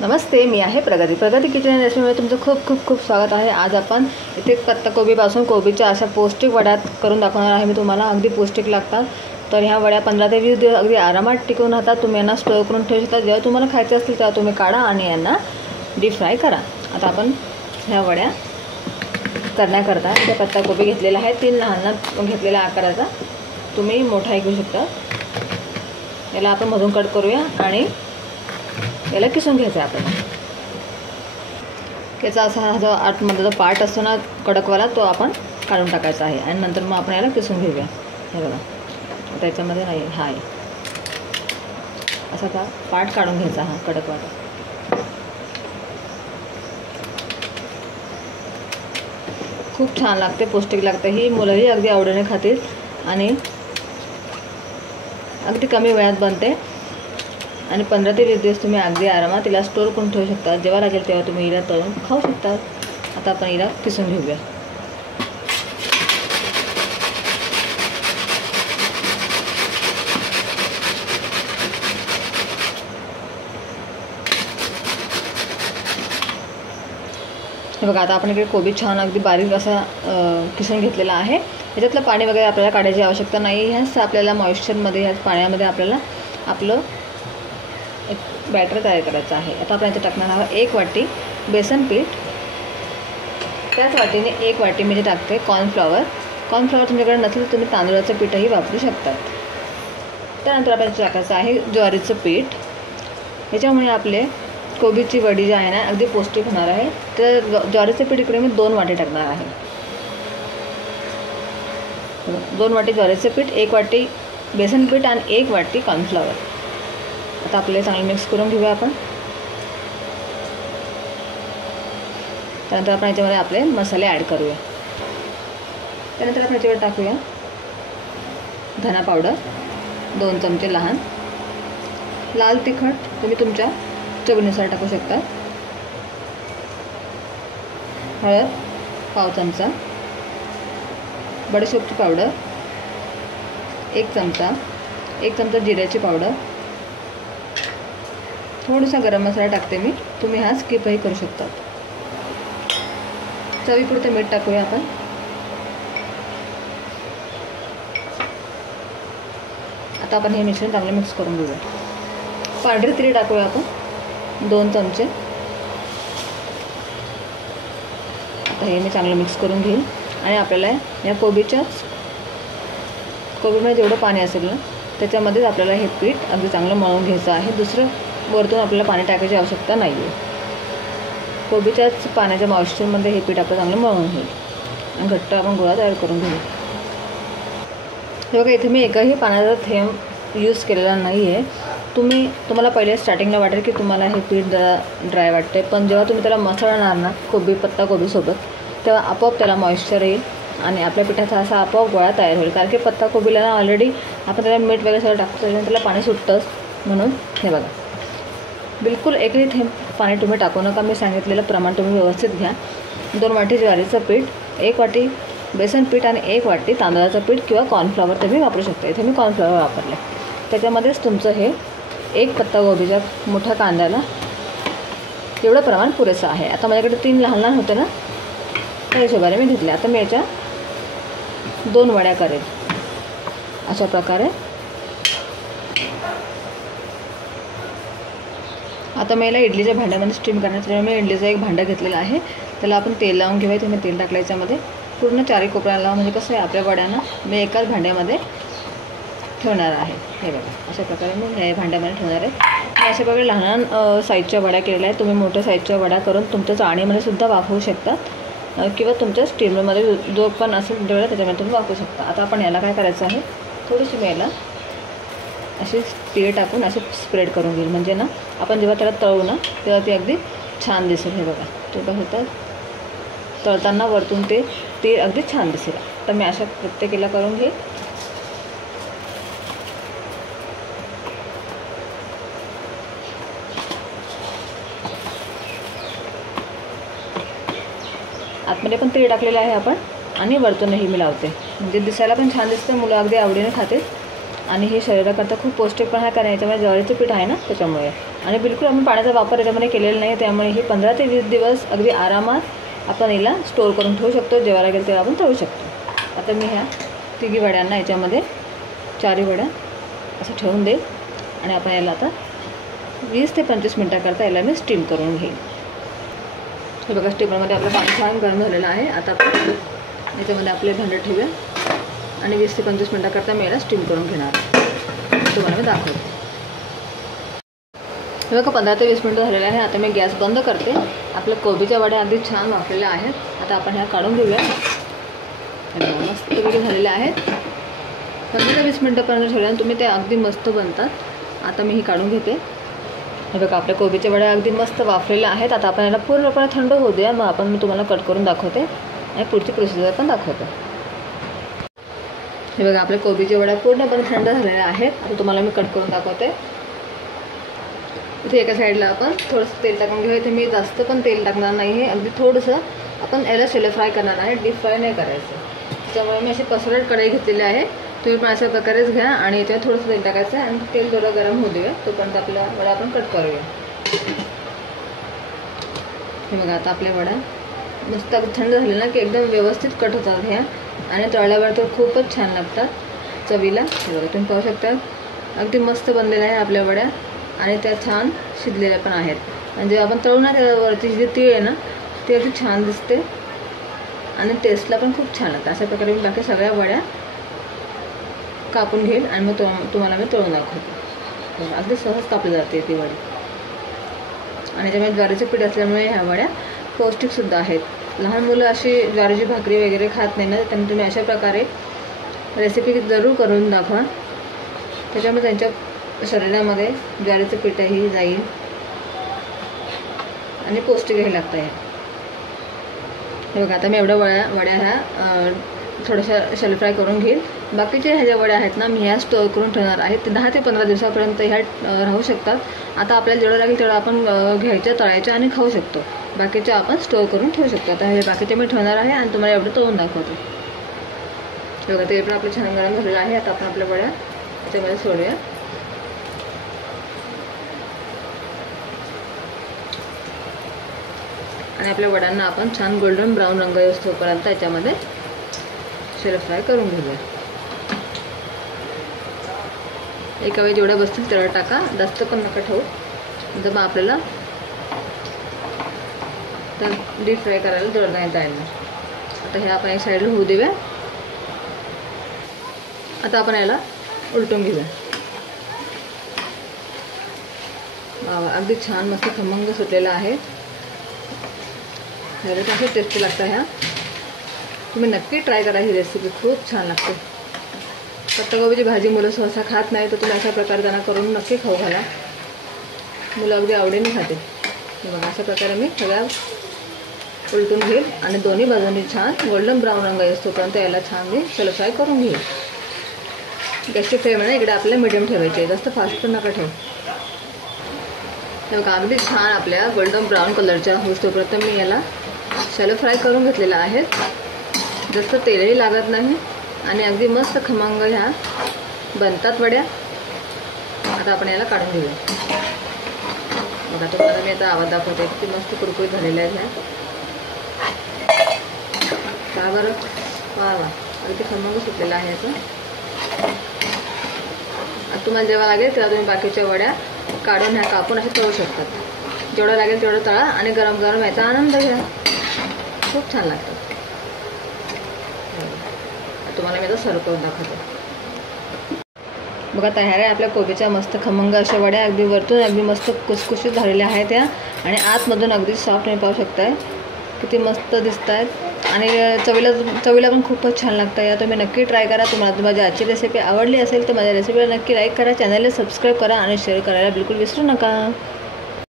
नमस्ते, मी आहे प्रगती किचन रेसिपीमध्ये तुमचं खूप खूप खूप स्वागत आहे। आज आपण इथे पत्ताकोबीपासून कोबीच्या अशा पौष्टिक वड्या करून दाखवणार आहे मी तुम्हाला। अगदी पौष्टिक लागतात। तर ह्या वड्या 15 ते 20 दिवस अगदी आरामात टिकून राहतात। तुम्ही यांना स्टोर करून ठेवू शकता। जेव्हा तुम्हाला खायचे असतील तेव्हा तुम्ही काढा आणि यांना डीप फ्राय करा। आता आपण ह्या वड्या करण्याकरता इथे पत्ताकोबी घेतलेला आहे, 3 लहान घेतलेला आकाराचा, तुम्ही मोठा घेऊ शकता। याला आपण मधून कट करूया आणि याला किसून घ्यायचं आहे आपल्याला। त्याचा असा हा जो आतमध्ये जो पार्ट असतो ना कडकवाला, तो आपण काढून टाकायचा आहे आणि नंतर मग आपण याला किसून घेऊया। हे बघा, त्याच्यामध्ये नाही हा आहे असा का पार्ट काढून घ्यायचा हा कडकवाला। खूप छान लागते, पौष्टिक लागते। ही मुलंही अगदी आवडीने खातील आणि अगदी कमी वेळात बनते आणि 15 ते 20 दिवस तुम्ही अगदी आरामात तिला स्टोर करून ठेवू शकता। जेव्हा लागेल तेव्हा तुम्ही हिला तळून खाऊ शकता। आता आपण हिला किसून घेऊया। हे बघा, आता आपण इकडे कोबी छान अगदी बारीक असा किसून घेतलेला आहे। याच्यातलं पाणी वगैरे आपल्याला काढायची आवश्यकता नाही। ह्याच आपल्याला मॉइश्चरमध्ये, ह्याच पाण्यामध्ये आपल्याला आपलं एक बॅटर तयार करायचं आहे। आता आपण याच्यात टाकणार आहोत 1 वाटी बेसन पीठ। त्याच वाटीने 1 वाटी मी टाकते कॉर्नफ्लॉवर। कॉर्नफ्लॉवर तुमच्याकडे नसेल तर तुम्ही तांदळाचं पीठही वापरू शकता। त्यानंतर आपण टाकायचं आहे ज्वारीचं पीठ। याच्यामुळे आपले कोबीची वडी जी आहे ना अगदी पौष्टिक होणार आहे। तर ज्वारीचं पीठ इकडे मी 2 वाटी टाकणार आहे। 2 वाटी ज्वारीचं पीठ, 1 वाटी बेसन पीठ आणि 1 वाटी कॉर्नफ्लॉवर। आता आपले चांगले मिक्स करून घेऊया आपण। त्यानंतर आपण याच्यामध्ये आपले मसाले ॲड करूया। त्यानंतर आपण याच्यावर टाकूया धना पावडर 2 चमचे लहान, लाल तिखट तुम्ही तुमच्या चवीनुसार टाकू शकता, हळद पाव चमचा, बडीशेपची पावडर 1 चमचा, 1 चमचा जिऱ्याची पावडर, थोडासा गरम मसाला टाकते मी, तुम्ही हा स्किपही करू शकता। चवीपुरते मीठ टाकूया आपण। आता आपण हे मिश्रण चांगले मिक्स करून घेऊया। पांढरी तिळ टाकूया आपण 2 चमचे। आता हे मी चांगलं मिक्स करून घेईन आणि आपल्याला या कोबीमध्ये जेवढं पाणी असेल ना त्याच्यामध्येच आपल्याला हे पीठ अगदी चांगलं मळून घ्यायचं आहे। दुसरं वरतून आपल्याला पाणी टाकायची आवश्यकता नाही आहे। कोबीच्याच पाण्याच्या मॉइश्चरमध्ये हे पीठ आपलं चांगलं मळून घेईल आणि घट्ट आपण गोळा तयार करून घेऊ। हे बघा, इथे मी एकही पाण्याचा थेंब यूज केलेला नाही आहे। तुम्हाला पहिले स्टार्टिंगला वाटेल की तुम्हाला हे पीठ जरा ड्राय वाटते, पण जेव्हा तुम्ही त्याला मसळणार ना पत्ताकोबीसोबत, तेव्हा आपोआप त्याला मॉइश्चर येईल आणि आपल्या पिठाचा असा आपोआप गोळा तयार होईल। कारण की पत्ताकोबीला ना ऑलरेडी आपण त्याला मीठ वगैरे सगळं टाकतो, त्याच्यामुळे त्याला पाणी सुटतंच। म्हणून हे बघा, बिलकुल एकही थेंब पाणी तुम्ही टाकू नका। मी सांगितलेलं प्रमाण तुम्ही व्यवस्थित घ्या। 2 वाटी ज्वारीचं पीठ, 1 वाटी बेसन पीठ आणि 1 वाटी तांदळाचं पीठ किंवा कॉर्नफ्लॉवर तुम्ही वापरू शकता। इथे मी कॉर्नफ्लॉवर वापरले। त्याच्यामध्येच तुमचं हे 1 पत्ताकोबीच्या मोठ्या कांद्याला एवढं प्रमाण पुरेसं आहे। आता माझ्याकडे 3 लहान होते ना, त्या हिशोबाने मी घेतले। आता मी याच्या 2 वड्या करेन अशा प्रकारे। आता मी याला इडलीच्या भांड्यामध्ये स्टीम करण्यासाठी मी इडलीचं एक भांडं घेतलेलं आहे। त्याला आपण तेल लावून घेऊया। तुम्ही तेल टाकलं याच्यामध्ये पूर्ण 4 कोपऱ्याला लावून, म्हणजे कसं आहे आपल्या वड्यांना मी एकाच भांड्यामध्ये ठेवणार आहे। हे बघा, अशा प्रकारे मी ह्या भांड्यामध्ये ठेवणार आहे। अशा प्रकारे लहान साईजच्या वड्या केलेल्या आहेत। तुम्ही मोठ्या साईजच्या वड्या करून तुमच्या चाळणीमध्ये सुद्धा वाफवू शकतात किंवा तुमच्या स्टीमरमध्ये जो पण असेल तेवढा त्याच्यामध्ये तुम्ही वापरू शकता। आता आपण याला काय करायचं आहे, थोडीशी मी याला अशी तीळ टाकून असे स्प्रेड करून घेईल, म्हणजे ना आपण जेव्हा त्याला तळू ना तेव्हा ती अगदी छान दिसेल। हे बघा, ते कसं होतं तळताना वरतून ते तीळ अगदी छान दिसेल। तर मी अशा प्रत्येकीला करून घेईल। आतमध्ये पण तीळ टाकलेलं आहे आपण आणि वरतूनही मी लावते, म्हणजे दिसायला पण छान दिसतं, मुलं अगदी आवडीने खातील आणि हे शरीराकरता खूप पौष्टिक पण आहे, कारण याच्यामध्ये ज्वारीचं पीठ आहे ना त्याच्यामुळे। आणि बिलकुल आपण पाण्याचा वापर याच्यामध्ये केलेला नाही, त्यामुळे हे 15 ते 20 दिवस अगदी आरामात आपण याला स्टोअर करून ठेवू शकतो. जेव्हा लागेल तेव्हा आपण तळू शकतो. आता मी ह्या तिघी वड्यांना याच्यामध्ये 4 वड्या असं ठेवून देईल आणि आपण याला आता 20 ते 25 मिनटाकरता याला मी स्टीम करून घेईन. हे बघा, स्टीमरमध्ये आपलं पाणी छान गरम झालेलं आहे. आता आपण याच्यामध्ये आपले भांडे ठेवूया आणि 20 ते 25 मिनटाकरता मी याला स्टीम करून घेणार. तुम्हाला मी दाखवते. हे बघा, 15 ते 20 मिनटं झालेलं आहे. आता मी गॅस बंद करते. आपल्या कोबीच्या वड्या अगदी छान वाफलेल्या आहेत. आता आपण ह्या काढून घेऊया. मस्त वगैरे झालेल्या आहेत. 15 ते 20 मिनटापर्यंत ठेवल्यानं तुम्ही ते अगदी मस्त बनतात. आता मी ही काढून घेते. हे बघा, आपल्या कोबीच्या वड्या अगदी मस्त वाफलेल्या आहेत. आता आपण याला पूर्णपणे थंड होऊ द्या, मग मी तुम्हाला कट करून दाखवते आणि पुढची प्रोसिजर पण दाखवते. हे बघा, आपल्या कोबीच्या वड्या पूर्णपणे थंड झालेल्या आहेत. आता तुम्हाला मी कट करून दाखवते. इथे एका साईडला आपण थोडंसं तेल टाकून घेऊ. इथे मी जास्त पण तेल टाकणार नाही आहे, अगदी थोडंसं आपण याला शेलो फ्राय करणार आहे, डीप फ्राय नाही करायचं. त्यामुळे मी अशी पसरट कढई घेतलेली आहे. तुम्ही पण अशा प्रकारेच घ्या आणि याच्यात थोडंसं तेल टाकायचं आहे आणि तेल थोडं गरम होऊ देऊया. तोपर्यंत आपल्या वड्या आपण कट करूया. हे बघा, आता आपल्या वड्या मस्त थंड झाले ना की एकदम व्यवस्थित कट होतात ह्या आणि तळल्यावर तर खूपच छान लागतात चवीला. हे बघा, तुम्ही पाहू शकता अगदी मस्त बनलेल्या आहे आपल्या वड्या आणि त्या छान शिजलेल्या पण आहेत. आणि जेव्हा आपण तळू ना त्यावरची जी तीळ आहे ना ती अगदी छान दिसते आणि टेस्टला पण खूप छान लागतं. अशा प्रकारे मी बाकी सगळ्या वड्या कापून घेईल आणि मग तुम्हाला मी तळून दाखवते. अगदी सहज कापली जाते ती वडी आणि त्यामुळे ज्वारीचं पीठ असल्यामुळे ह्या वड्या पौष्टिकसुद्धा आहेत. लहान मुलं अशी ज्वारीची भाकरी वगैरे खात नाही ना, त्यांना तुम्ही अशा प्रकारे रेसिपी जरूर करून दाखवा. त्याच्यामुळे त्यांच्या शरीरामध्ये ज्वारीचं पीठही जाईल आणि पौष्टिकही लागतं आहे. हे बघा, आता मी एवढ्या वड्या ह्या थोड्याशा शॅलो फ्राय करून घेईल. बाकीच्या ह्या ज्या वड्या आहेत ना मी ह्या स्टोअर करून ठेवणार आहेत. ते 10 ते 15 दिवसापर्यंत ह्या राहू शकतात. आता आपल्याला जेवढं लागेल तेवढं आपण घ्यायच्या, तळायच्या आणि खाऊ शकतो. बाकीच्या आपण स्टोअर करून ठेवू शकतो. आता हे बाकीचे मी ठेवणार आहे आणि तुम्हाला एवढं तळून दाखवते. हे बघा, ते पण आपलं छान गरम झालेलं आहे. आता आपण आपल्या वड्या त्याच्यामध्ये सोडूया. आणि आपल्या वड्यांना आपण छान गोल्डन ब्राऊन रंग येतोपर्यंत याच्यामध्ये शॅलो फ्राय करून घेऊया. एका वेळी जेवढ्या बसतील तेवढं टाका, जास्त पण नका ठेवू, म्हणजे मग आपल्याला डीप फ्राय करायला जड नाही जाईल. आता हे आपण एक साईडला होऊ देऊया. आता आपण याला उलटून घेऊया. अगदी छान मस्त खमंग सुटलेला आहे. ह्याला कसं टेस्टी लागतं. ह्या तुम्ही नक्की ट्राय करा. ही रेसिपी खूप छान लागते. पत्ताकोबीची भाजी मुलं सहसा खात नाही, तर तुम्ही अशा प्रकारे त्यांना करून नक्की खाऊ घाला. मुलं अगदी आवडीने खाते. बघा, अशा प्रकारे मी सगळ्या उलटून घेईल आणि दोन्ही बाजूंनी छान गोल्डन ब्राऊन रंग येतोपर्यंत याला छान मी शॅलो फ्राय करून घेईल. गॅसची फ्लेम आहे ना इकडे आपल्याला मीडियम ठेवायची आहे, जास्त फास्ट पण नका ठेवू. हे बघा, अगदी छान आपल्या गोल्डन ब्राऊन कलरच्या होतोपर्यंत मी याला शॅलो फ्राय करून घेतलेला आहे. जास्त तेलही लागत नाही आणि अगदी मस्त खमंग ह्या बनतात वड्या. आता आपण याला काढून घेऊया. बघा, तुम्हाला मी आता आवाज दाखवते किती मस्त कुरकुरीत झालेल्या आहेत ह्या. का बरं, वा वा, अगदी खमंग सुटलेला आहे याचं. आता तुम्हाला जेव्हा लागेल तेव्हा तुम्ही बाकीच्या वड्या काढून ह्या कापून अशा तळू शकतात. जेवढं लागेल तेवढं तळा आणि गरम गरम याचा आनंद घ्या. खूप छान लागतं. तुम्हाला मी आता सर्व करून दाखवते. बघा, तयार आहे आपल्या कोबीच्या मस्त खमंग अशा वड्या. अगदी वरतून अगदी मस्त कुसकुशीत झालेल्या आहेत त्या आणि आतमधून अगदी सॉफ्ट तुम्ही पाहू शकताय. किती मस्त दिसत आहेत आणि चवीला पण खूपच छान लागतं. या तुम्ही नक्की ट्राय करा. तुम्हाला माझी आजची रेसिपी आवडली असेल तर माझ्या रेसिपीला नक्की लाईक करा, चॅनलला सबस्क्राईब करा आणि शेअर करायला बिलकुल विसरू नका.